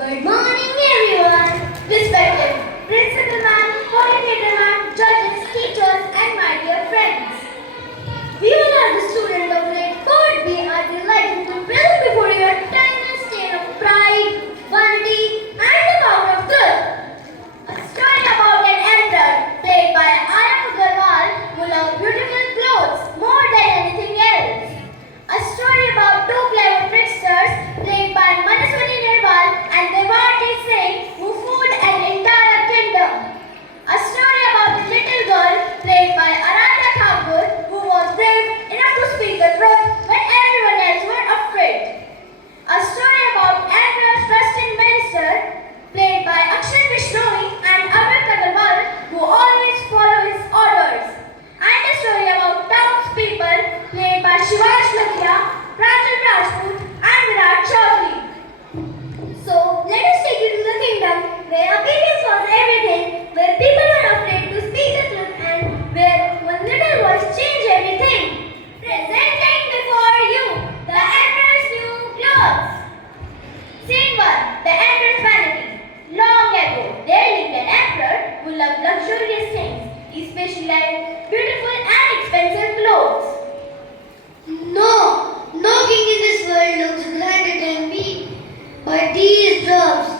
Good morning, everyone. Respected principal ma'am, coordinator ma'am, judges, teachers, and my dear friends. We all are the students of grade 4B are delighted to present before you a timeless tale of pride, vanity, and the power of truth. A story about an emperor played by Arab Agarwal who loved beautiful clothes more than anything else. A story about two clever tricksters played by Manaswani Nirwal and Devati Singh who fooled an entire kingdom. A story about a little girl played by Aradhya Thakur who was brave enough to speak the truth when everyone else were afraid. A story about Emperor's trusted minister played by Akshay Vishnoi and Amit Agarwal who always follow his orders. And a story about townspeople played by Shivash Lakhia, Pranjal Rajput and Virat Chaudhary. So, let us take you to the kingdom where obedience was everything, where people were afraid to speak the truth and where one little voice changed everything. Presenting before you, the Emperor's new clothes. Scene 1, the Emperor's vanity. Long ago, there lived an emperor who loved luxurious things. He specialized beautiful and expensive clothes. No king in this world looks grander than me. But these robes,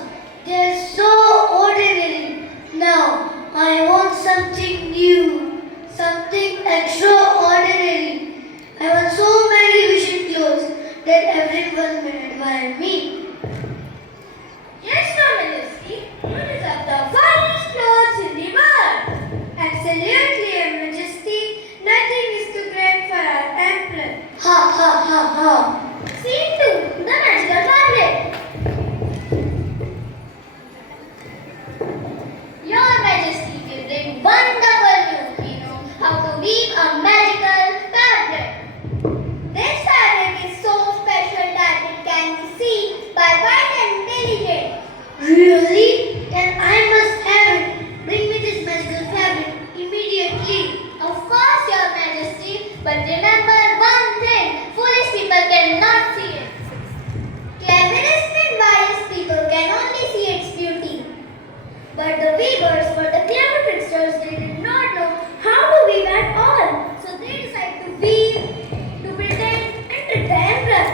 they're so ordinary. Now, I want something new, something extraordinary. I want so many vision clothes that everyone will admire me. Yes, Your Majesty, you deserve the finest clothes in the world. Absolutely, Your Majesty. Nothing is too grand for our emperor. Ha ha ha ha. Scene 2, the magical fabric. Your Majesty, we bring wonderful news. We know how to weave a magical fabric. This fabric is so special that it can be seen by wise and intelligent. Really? Then I must have it. Bring me this magical fabric immediately. Of course, Your Majesty, but remember one thing, foolish people cannot see it. Cleverest and wise people can only see its beauty. But the weavers were the clever tricksters, they did not know how to weave at all. So they decided to weave, to pretend, and trick the emperor.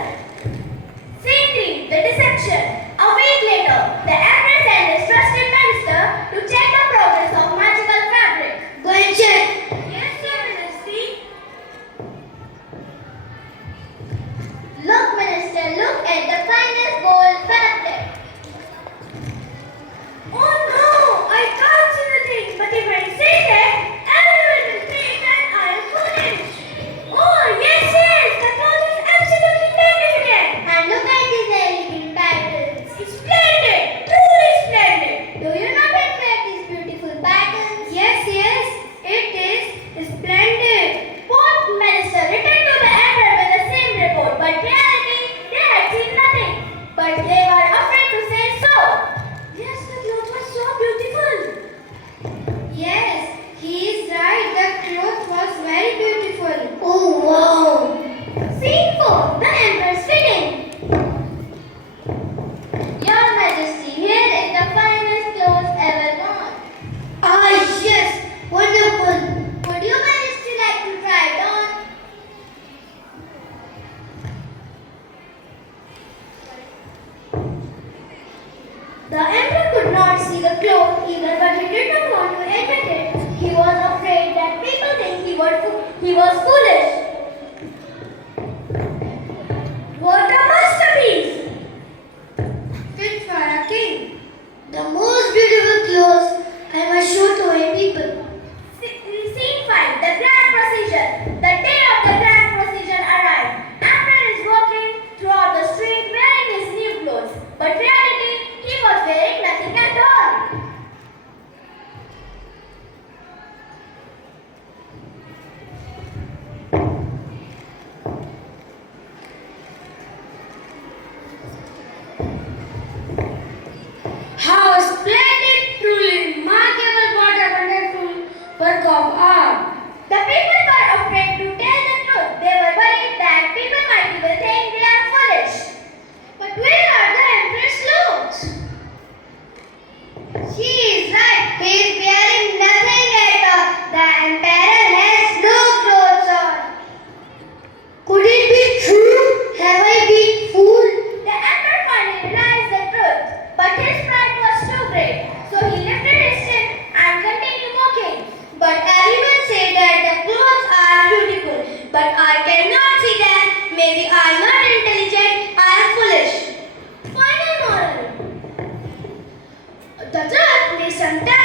Scene 3, the deception. A week later, the emperor sent his trusted minister to check the progress of magical fabric. Go and check. Yes, Your Majesty. Look, Minister, look at the finest gold fabric. Oh no, I can't see the thing, but if I say that, everyone will think that I am foolish. Oh, yes, the cloth is absolutely magnificent. And look at these elegant patterns. It's splendid, truly splendid. Do you not admire these beautiful patterns? Yes, it is splendid. Both ministers returned to the emperor with the same report, but in reality, they had seen nothing. But they were afraid to say so. Yes, the clothes were so beautiful. Yes, he is right. The cloth was very beautiful. Oh wow. Scene 4, the emperor's fitting. Your Majesty, here is the finest clothes ever worn. Ah yes, wonderful. Would Your Majesty like to try it on? The emperor could not see the cloth even, but he did not want to admit it. He was afraid that people think he was foolish. What a masterpiece! Fit for a king. The most beautiful clothes I must show to my people. Scene 5, the grand procession. The day of the grand procession arrived. Emperor is walking throughout the street wearing his new clothes, but in reality, he was wearing nothing at all. How splendid, truly remarkable, what a wonderful work of art. The people were afraid to tell the truth. They were worried that people might even think they are foolish. But where are the emperor's clothes? sometimes